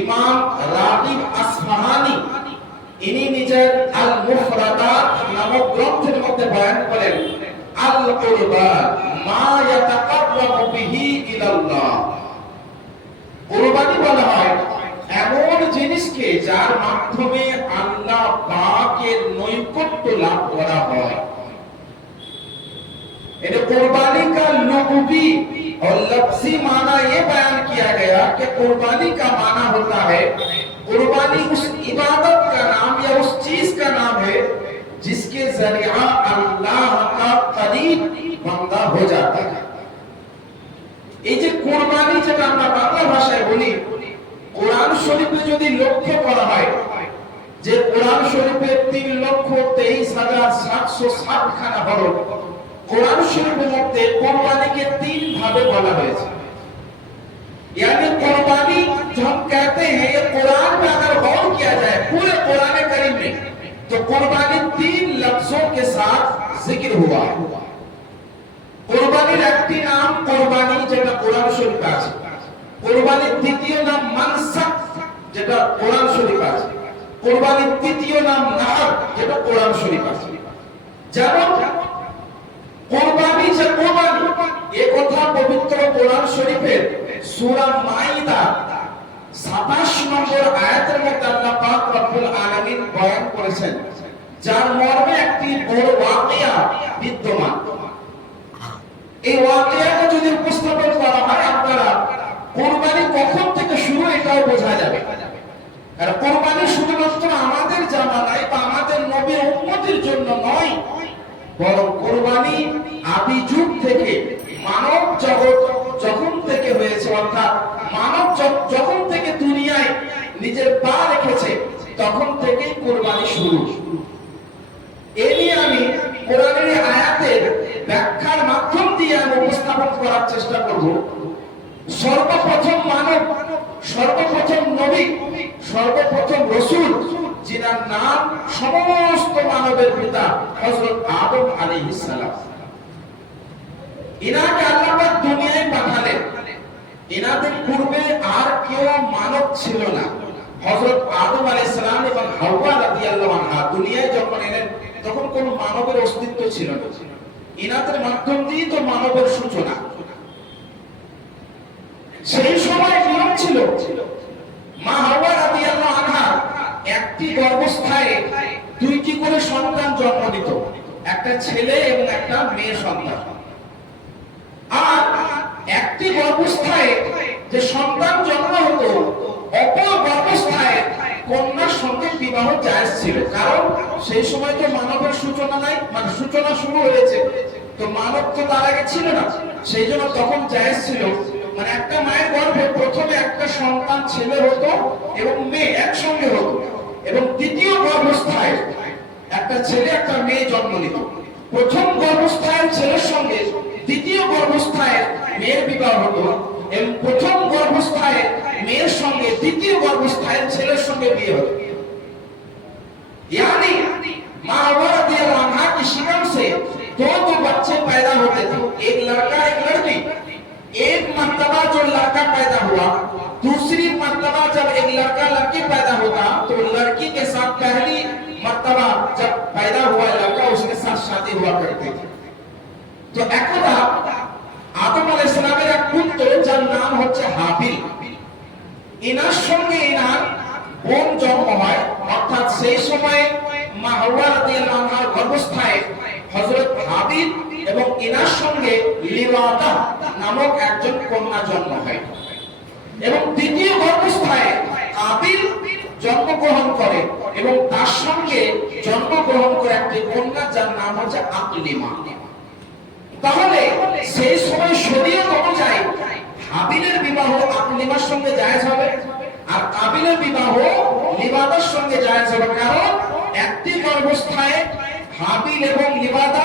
ইমাম রাবিব আসফাহানি, ইনি নিজের আল মুফরাদা নামক গ্রন্থের মধ্যে বয়ান করেন আল কুরবা মা ইয়াতাকাররু বিহি ইলাল্লাহ। কুরবানি বলা হয়, এমন জিনিসকে যার মাধ্যমে আল্লাহ পাকের নৈকট্য লাভ করা হয়। এটা কুরবানি কা লুগুবি اور لفظی معنی یہ بیان کیا گیا کہ قربانی کا معنی ہوتا ہے، قربانی اس عبادت کا نام یا اس چیز کا نام ہے جس کے ذریعہ اللہ کا قریب بندہ ہو جاتا ہے۔ یہ قربانی এই যে কোরবানি যেটা আমরা বাংলা ভাষায় বলি কোরআন শরীফে যদি লক্ষ্য করা হয় যে কোরআন শরীফে তিন লক্ষ ہزار سات سو سات کھانا হলো কোরআন শরীফের قربانی کے تین ভাবে বলা ہے یعنی قربانی جو ہم کہتے ہیں یہ قرآن میں اگر غور کیا جائے پورے قرآن کریم میں تو قربانی تین لفظوں کے ساتھ ذکر ہوا। قربانی رکھتی نام قربانی যেটা কোরআন শরীফ আছে। কোরবানি দ্বিতীয় নাম মানসাক যেটা কোরআন শরীফ আছে। কোরবানি তৃতীয় নাম নাহার যেটা কোরআন শরীফ আছে। جب কোরবানি যে কোরবানি, এ কথা পবিত্র কোরআন শরীফের সূরা মাইদা 27 নম্বর আয়াতের মধ্যে আল্লাহ পাক রব্বুল আলামিন বয়ান করেছেন, যার মর্মে একটি বড় ওয়াকিয়া বিদ্যমান। এই ওয়াকিয়াকে যদি উপস্থাপন করা হয়, আপনারা কোরবানি কখন থেকে শুরু এটাও বোঝা যাবে। আর কোরবানি শুধুমাত্র আমাদের জামানায় বা আমাদের নবীর উম্মতের জন্য নয় বরং কোরবানি আদি যুগ থেকে মানব জগৎ যখন থেকে হয়েছে, অর্থাৎ মানব যখন থেকে দুনিয়ায় নিজের পা রেখেছে, তখন থেকেই কোরবানি শুরু। এ নিয়ে আমি কোরআনের আয়াতের ব্যাখ্যার মাধ্যম দিয়ে আমি উপস্থাপন করার চেষ্টা করব। সর্বপ্রথম মানব, সর্বপ্রথম নবী, সর্বপ্রথম রসুল যিনার নাম সমস্ত মানবের পিতা হযরত আদম আলাইহিস সালাম। ইনাকে আল্লাহ দুনিয়ায় পাঠালেন। ইনাদের পূর্বে আর কেউ মানব ছিল না। হযরত আদম আলাইহিস সালাম এবং রাদিয়াল্লাহু আনহা দুনিয়ায় যখন এলেন, তখন কোনো মানবের অস্তিত্ব ছিল না। ইনাদের মাধ্যম দিয়ে তো মানবের সূচনা। সেই সময় নিয়ম ছিল, মা হাওয়া একটি গর্ভস্থায় দুইটি করে সন্তান জন্ম দিত। একটা ছেলে এবং একটা মেয়ে সন্তান। আর একটি গর্ভস্থায় যে সন্তান জন্ম হতো, অপর গর্ভস্থায় কন্যার সঙ্গে বিবাহ জায়েজ ছিল। কারণ সেই সময় তো মানবের সূচনা নাই মানে সূচনা শুরু হয়েছে। তো মানব তো তার আগে ছিল না। সেই জন্য তখন জায়েজ ছিল। মানে একটা মায়ের গর্ভে প্রথমে একটা সন্তান ছেলে হতো এবং মেয়ে একসঙ্গে হতো। এবং দ্বিতীয় গর্ভস্থায় একটা ছেলে একটা মেয়ে জন্ম নিত প্রথম গর্ভস্থায় ছেলের সঙ্গে দ্বিতীয় গর্ভস্থায় মেয়ের বিবাহ হতো এবং প্রথম গর্ভস্থায় মেয়ের সঙ্গে দ্বিতীয় গর্ভস্থায় ছেলের সঙ্গে বিয়ে হতো यानी माँ हवा रदियल्लाहु अन्हा की शिकम से दो दो बच्चे पैदा होते थे एक लड़का एक लड़की एक मर्तबा जो लड़का पैदा हुआ दूसरी मर्तबा जब एक लड़का लड़की पैदा होता तो लड़की के साथ पहली मर्तबा जब पैदा हुआ लड़का उसके साथ शादी हुआ करती थी তো একদা আদম আলাইহিস সালামের এক পুত্র যার নাম হচ্ছে হাবিল এনার সঙ্গে এনার বোন জন্ম হয় অর্থাৎ সেই সময়ে মা হাওয়া রাদিয়াল্লাহু আনহার গর্ভস্থায় হযরত হাবিল এবং এনার সঙ্গে লিওয়াদা নামক একজন কন্যা জন্ম হয় এবং দ্বিতীয় গর্ভস্থায় কাবিল জন্মগ্রহণ করে এবং তার সঙ্গে জন্মগ্রহণ করে একটি কন্যা যার নাম হচ্ছে আকলিমা। তাহলে সেই সময় শরীয়ত অনুযায়ী হাবিলের বিবাহ আকলিমার সঙ্গে জায়েজ হবে আর কাবিলের বিবাহ লিবাদার সঙ্গে জায়েজ হবে। কারণ একটি গর্ভস্থায় হাবিল এবং লিবাদা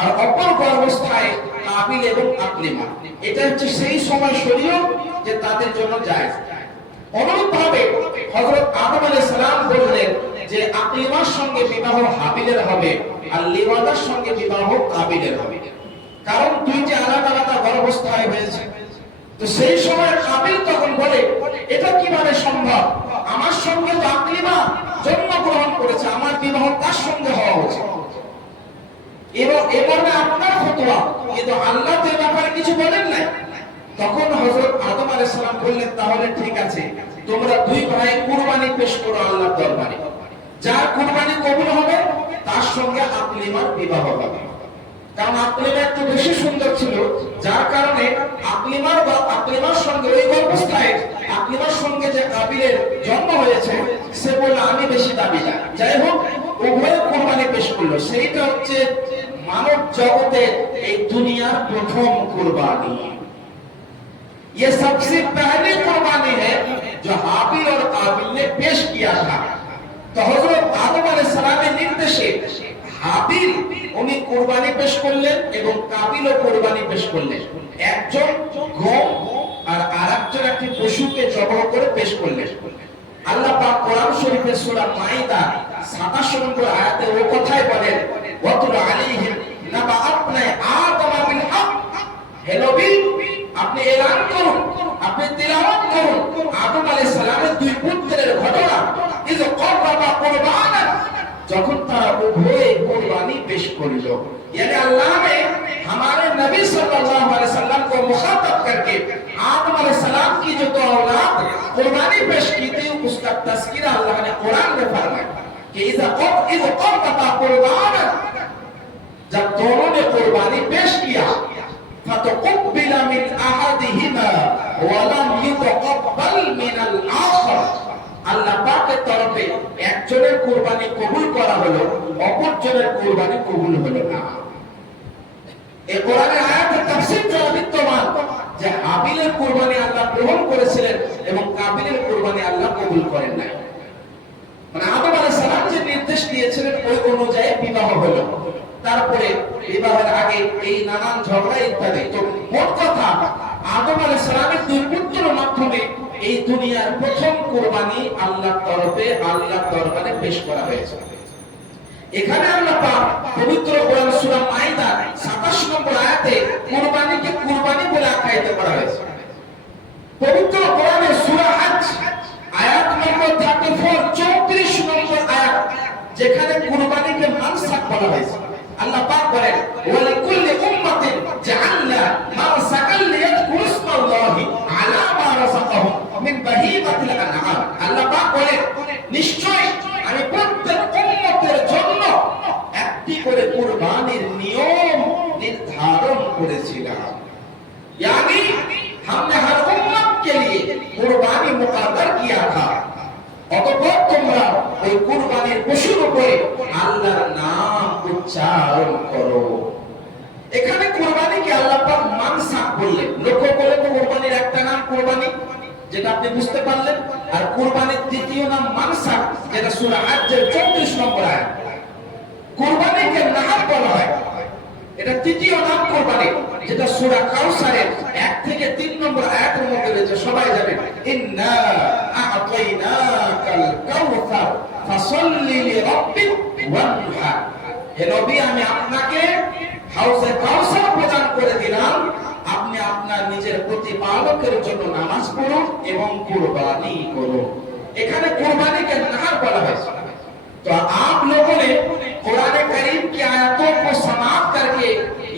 আর অপর গর্ভস্থায় কাবিল এবং আকলিমা। এটা হচ্ছে সেই সময় শরীয়ত যে তাদের জন্য জায়েজ। অনুরূপভাবে হযরত আদম আলাইহিস সালাম বললেন যে সঙ্গে বিবাহ হাবিলের হবে আর লিবাদার সঙ্গে বিবাহ কাবিলের হবে। কারণ দুইটি আলাদা আলাদা গর্ভস্থায় হয়েছে। তো সেই সময় কাবিল তখন বলে, এটা কীভাবে সম্ভব? আমার সঙ্গে তো আকলিমা জন্মগ্রহণ করেছে, আমার বিবাহ তার সঙ্গে হওয়া উচিত? এবং এভাবে আপনার ফতোয়া কিন্তু আল্লাহ তো এ ব্যাপারে কিছু বলেন নাই তখন হযরত আদম আলাইহিস সালাম বললেন, তাহলে ঠিক আছে, তোমরা দুই ভাই কুরবানি পেশ করো আল্লাহর দরবারে। যার কুরবানি কবুল হবে, তার সঙ্গে আকলিমার বিবাহ হবে। কারণ আকলিমা একটু বেশি সুন্দর ছিল, যার কারণে আকলিমার বা আকলিমার সঙ্গে ওই অবস্থায় আকলিমার সঙ্গে যে কাবিলের জন্ম হয়েছে, সে বলল, আমি বেশি দাবিদার যাই হোক, উভয় কোরবানি পেশ করল। সেইটা হচ্ছে মানব জগতে এই দুনিয়ার প্রথম কুরবানি। ये सबसे पहली कुर्बानी है जो हाबिल और काबिल ने पेश किया था তো হযরত আদম আলাইহিস সালামের নির্দেশে হাবিল উনি কুরবানি পেশ করলেন এবং কাবিলও কুরবানি পেশ করলেন একজন গম আর আরেকজন একটি পশুকে জবাহ করে পেশ করলেন আল্লাহ পাক কোরআন শরীফের সূরা মাইদা 27 নম্বর আয়াতে ও কথাই বলেন ওয়াতুল আলাইহিম নাবা আপনা আদম বিল হক হে নবী আপনি এলান করুন، আপনি তিলাওয়াত করুন। আদম আলাইহিস সালামের দুই পুত্রের ঘটনা ইজ করবা কুরবান، যখন তারা উভয়ে কুরবানি পেশ করিল। یعنی اللہ نے ہمارے نبی صلی اللہ علیہ وسلم کو مخاطب کر کے آدم علیہ السلام کی جو دو اولاد قربانی پیش کی تھی اس کا تذکرہ اللہ نے قرآن میں فرمایا کہ اذا قرب اذا قربتا قربان جب دونوں نے قربانی پیش کیا فَتَقُبِّلَ مِنْ ওয়ালাম ইউতাকাব্বাল মিনাল আখার। আল্লাহ পাকের তরফে একজনের কুরবানি কবুল করা হলো, অপরজনের কুরবানি কবুল হলো না। এ কোরআনের আয়াতের তাফসীর দ্বারা বিদ্যমান, যে হাবিলের কুরবানি আল্লাহ গ্রহণ করেছিলেন এবং কাবিলের কোরবানি আল্লাহ কবুল করেন নাই। মানে আদম আলাইহিস সালাম যে নির্দেশ দিয়েছিলেন, ওই অনুযায়ী বিবাহ হলো। তারপরে বিবাহের আগে এই নানান ঝগড়া ইত্যাদি। তো মোট কথা, আদম দুই পুত্রের মাধ্যমে এই দুনিয়ার প্রথম কুরবানি আল্লাহর তরফে, আল্লাহর দরবারে পেশ করা হয়েছে। এখানে আল্লাহ পাক পবিত্র কোরআন সূরা মাইদা 27 নম্বর আয়াতে কুরবানিকে কুরবানি বলে আখ্যায়িত করা হয়েছে। পবিত্র কোরআনে সূরা হজ, আয়াত নম্বর 34 34 নম্বর আয়াত, যেখানে কুরবানিকে মানসাক বলা হয়েছে। আল্লাহ পাক বলেন ওয়ালিকুল্লি উম্মাতিন জাআলনা মারসাকাল লিয়াযকুরু যেটা আপনি বুঝতে পারলেন, আর কুরবানির দ্বিতীয় নাম মানসাক যেটা সূরা হজ্জের 34 নম্বর আয়াত। কুরবানিকে নাহার বলা হয়। এটা তৃতীয় নাম কোরবানি, যেটা সূরা কাউসারের 1 থেকে 3 নম্বর আয়াতের মধ্যে রয়েছে, সবাই জানেন। ইন্না আ'তাইনাকাল কাউসার ফাসাল্লি লিরাব্বিক হে নবী, আমি আপনাকে হাউজে কাউসার প্রদান করে দিলাম। প্রতিপালকের জন্য নামাজ পড়ুন এবং কুরবানি করুন এখানে কুরবানিকে নাহার বলা হয়েছে तो आप लोगों ने कुरान करीम की आयतों को समाप्त करके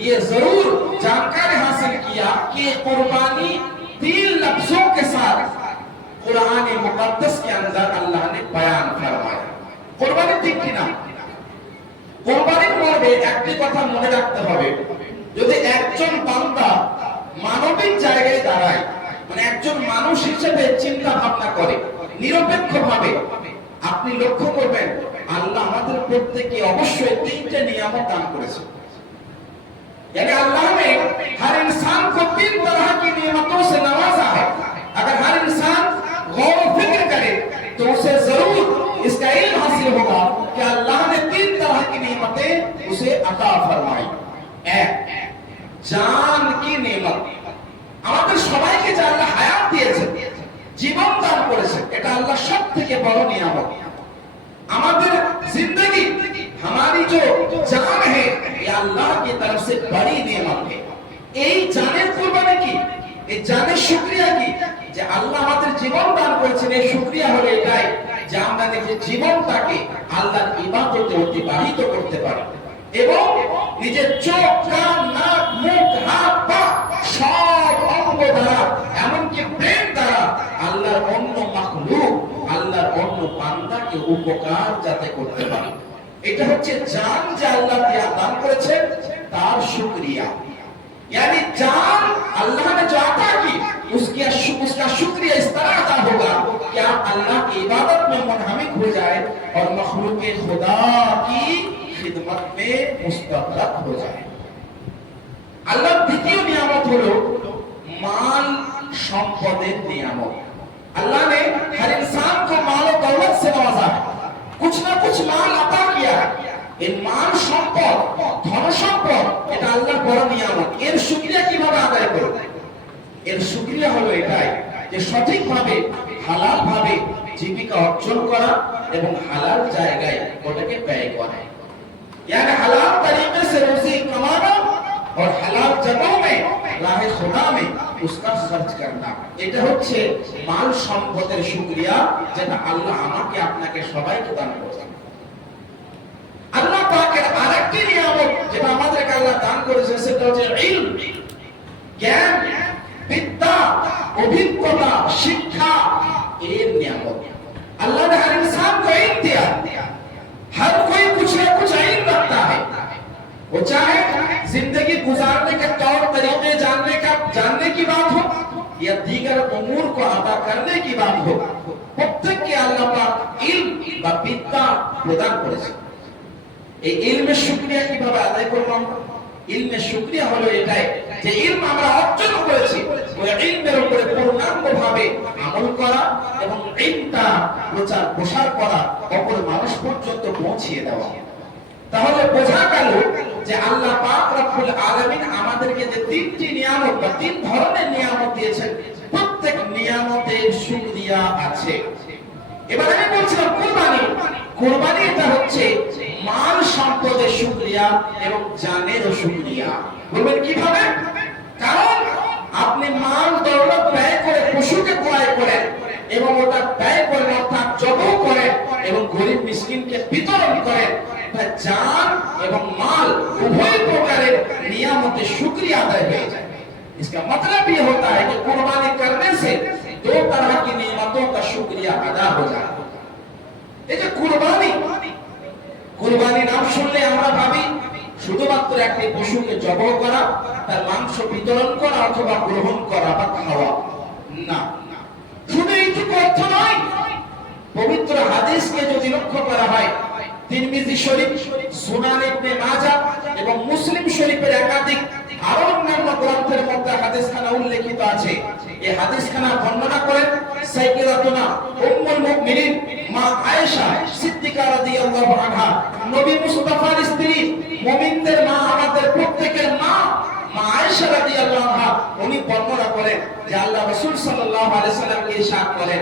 ये जरूर जानकारी हासिल किया कि कुर्बानी तीन लफ्जों के साथ कुरान मुकद्दस के अंदर अल्लाह ने बयान फरमाया कुर्बानी ঠিক কিনা কোরবানির মর্মে একটি কথা মনে রাখতে হবে যদি একজন বান্দা মানবিক জায়গায় দাঁড়ায় মানে একজন মানুষ হিসেবে চিন্তা ভাবনা করে নিরপেক্ষ ভাবে আপনি লক্ষ্য করবেন আল্লাহ আমাদের প্রত্যেকে অবশ্যই তিনটে নিয়ামত দান করেছে यानी अल्लाह ने हर इंसान को तीन तरह की नियमतों से नवाजा है अगर हर इंसान गौर फिक्र करे तो उसे जरूर इसका इल्म हासिल होगा कि अल्लाह ने तीन तरह की नियमतें उसे अता फरमाई एक জান কি নিয়ামত আমাদের সবাইকে যে আল্লাহ হায়াত দিয়েছেন জীবন দান করেছেন এটা আল্লাহ সব থেকে বড় নিয়ামত हमारी जिंदगी हमारी जो जान है ये अल्लाह की तरफ से बड़ी नेमत है এই জানের কুরবানি কি এই জানের শুকরিয়া কি যে আল্লাহ আমাদের জীবন দান করেছেন এই শুকরিয়া হলো এটাই যে আমরা নিজের জীবনটাকে আল্লাহর ইবাদতে অতিবাহিত করতে পারি এবং নিজের চোখ কান নাক মুখ হাত পা সব অঙ্গ দ্বারা এমনকি ব্রেন দ্বারা আল্লাহর অন্য মাখলুক আল্লাহর অন্য বান্দাকে উপকার যাতে করতে পারে এটা হচ্ছে জান যে আল্লাহ দিয়া দান করেছেন তার শুকরিয়া यानी जान अल्लाह ने जो अता की उसकी उसका शुक्रिया इस तरह अदा होगा कि आप अल्लाह की इबादत में मुनहमिक हो जाए और मखलूक खुदा की खिदमत में मुस्तरक हो जाए আল্লাহর দ্বিতীয় নিয়ামত হলো মাল সম্পদের নিয়ামত अल्लाह ने हर इंसान को माल और दौलत से नवाजा है कुछ ना कुछ माल अता किया है এই মাল সম্পদ ধন সম্পদ এটা আল্লাহর বড় নিয়ামত এর শুকরিয়া কিভাবে আদায় করব এর শুকরিয়া হলো এটাই যে সঠিকভাবে হালাল ভাবে জীবিকা অর্জন করা এবং হালাল জায়গায় ওটাকে ব্যয় করা यानी हलाल तरीके से रोजी कमाना और हलाल जगहों में राह खुदा में उसका खर्च करना এটা হচ্ছে মাল সম্পদের শুকরিয়া যেটা আল্লাহ আমাকে আপনাকে সবাইকে দান করেছেন আল্লাহ পাকের আরেকটি নিয়ামত যেটা আমাদেরকে আল্লাহ দান করেছে সেটা হচ্ছে ইলম জ্ঞান বিদ্যা অভিজ্ঞতা শিক্ষা এর নিয়ামত अल्लाह ने हर इंसान को इल्म दिया हर वो चाहे जिंदगी गुजारने के तौर तरीके जानने का जानने की बात हो या दीगर उमूर को अदा करने की बात हो প্রত্যেককে আল্লাহ পাক ইলম বা বিদ্যা প্রদান করেছে এই ইলমের শুকরিয়া কিভাবে আদায় করবো আমরা ইলমের শুকরিয়া হলো এটাই যে ইলম আমরা অর্জন করেছি ওই ইলমের উপরে পূর্ণাঙ্গ ভাবে আমল করা এবং ইলমটা প্রচার প্রসার করা অপর মানুষ পর্যন্ত পৌঁছিয়ে দেওয়া তাহলে বোঝা গেল যে আল্লাহ পাক রব্বুল আলামিন আমাদেরকে যে তিনটি নিয়ামত বা তিন ধরনের নিয়ামত দিয়েছেন, প্রত্যেক নিয়ামতের শুকরিয়া আছে। এবার আমি বলছিলাম কুরবানি। কুরবানি এটা হচ্ছে মাল সম্পদের শুকরিয়া এবং জানেরও শুকরিয়া বলবেন কীভাবে? কারণ আপনি মাল দৌলত ব্যয় করে পশুকে ক্রয় করেন এবং ওটা ব্যয় করেন অর্থাৎ জবও করেন এবং গরিব মিসকিনকে বিতরণ করেন। তা জান এবং মাল উভয় প্রকারের নিয়ামতে শুকরিয়া আদায় হয়ে যায় इसका मतलब ये होता है कि कुर्बानी करने से दो तरह की नियमतों का शुक्रिया अदा हो जाता है এই যে কুরবানি কুরবানি নাম শুনলে আমরা ভাবি শুধুমাত্র একটি পশুকে জবহ করা তার মাংস বিতরণ করা অথবা গ্রহণ করা বা খাওয়া না শুধু এইটুকু অর্থ নয় পবিত্র হাদিসকে যদি লক্ষ্য করা হয় তিরমিজি শরীফ, সুনান ইবনে মাজাহ এবং মুসলিম শরীফের একাধিক আরও অন্যান্য গ্রন্থের মধ্যে হাদিসখানা উল্লেখিত আছে। এই হাদিসখানা বর্ণনা করেন সাইয়্যিদাতুনা উম্মুল মুমিনিন মা আয়েশা সিদ্দিকা রাদিয়াল্লাহু আনহা। নবী মুস্তাফার স্ত্রী, মুমিনদের মা, আমাদের প্রত্যেকের মা মা আয়েশা রাদিয়াল্লাহু আনহা। উনি বর্ণনা করেন যে আল্লাহ রাসূল সাল্লাল্লাহু আলাইহি সাল্লামকে ইরশাদ করেন।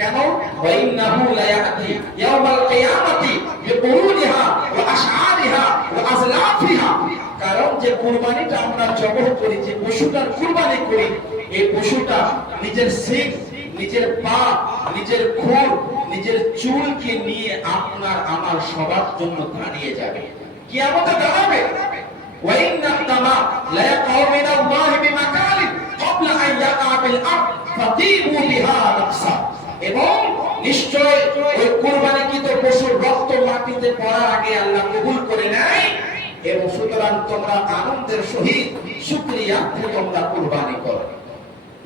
কেন? ওয়াইন্নাহু লায়াতি, ইয়াউমাল কিয়ামাতি বিকুরুনিহা ওয়া আশআরিহা ওয়া আজলাফিহা। কারণ যে কুরবানিটা আমরা জবাহ করি, যে পশুটার কুরবানি করি, এই পশুটা নিজের সিং, নিজের পা, নিজের খুর নিজের চুলকে নিয়ে আপনার আমার সবার জন্য দাঁড়িয়ে যাবে। কি আমাকে দাঁড়াবে। ওয়াইন্না তামা লায়াকাউ মিনাল্লাহি বিমাকালিন ক্বাবলা আন ইয়াকা বিল আরদ ফাতিবু বিহা পড়ার আগে আল্লাহ কবুল করে নেয় এবং সুতরাং তোমরা আনন্দের সহিত শুকরিয়া তোমরা কুরবানি করো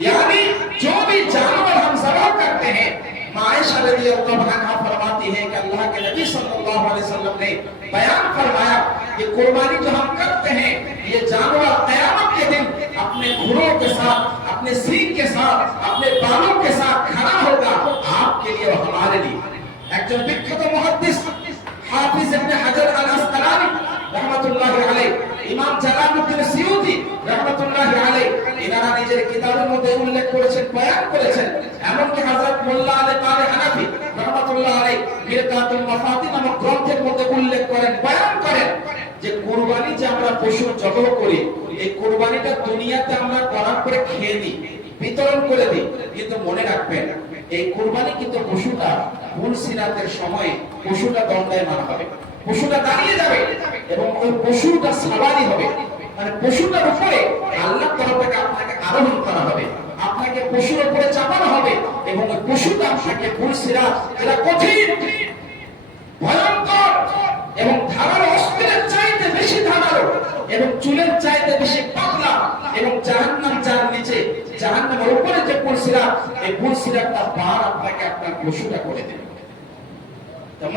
यानी जो भी जानवर हम जबह करते हैं मायशा रजी अल्लाह अन्हा फरमाती है कि अल्लाह के नबी सल्लल्लाहु अलैहि वसल्लम ने बयान फरमाया कि कुर्बानी जो हम करते हैं ये जानवर कयामत के दिन अपने घुड़ों के साथ अपने सींग के साथ अपने बालों के साथ खड़ा होगा आपके लिए और हमारे लिए একজন বিখ্যাত পরে খেয়ে দিই বিতরণ করে দিই। কিন্তু মনে রাখবেন, এই কুরবানি কিন্তু পশুটা ভুল সিরাতের সময় পশুটা দণ্ডায়মান হবে, পশুটা দাঁড়িয়ে যাবে এবং ওই পশুটা সাবারি হবে। মানে পশুটার উপরে আল্লাহ তরফ থেকে আপনাকে আরোহণ করা হবে, আপনাকে পশুর উপরে চাপানো হবে এবং ওই পশুটা আপনাকে সিরাত এটা কঠিন, ভয়ঙ্কর এবং ধারালো অস্ত্রের চাইতে বেশি ধারালো এবং চুলের চাইতে বেশি পাতলা এবং জাহান্নাম যার নিচে, জাহান্নামের উপরে যে পুলসিরা এই পুলসিরাটা বার আপনাকে আপনার পশুটা করে দেবে। तो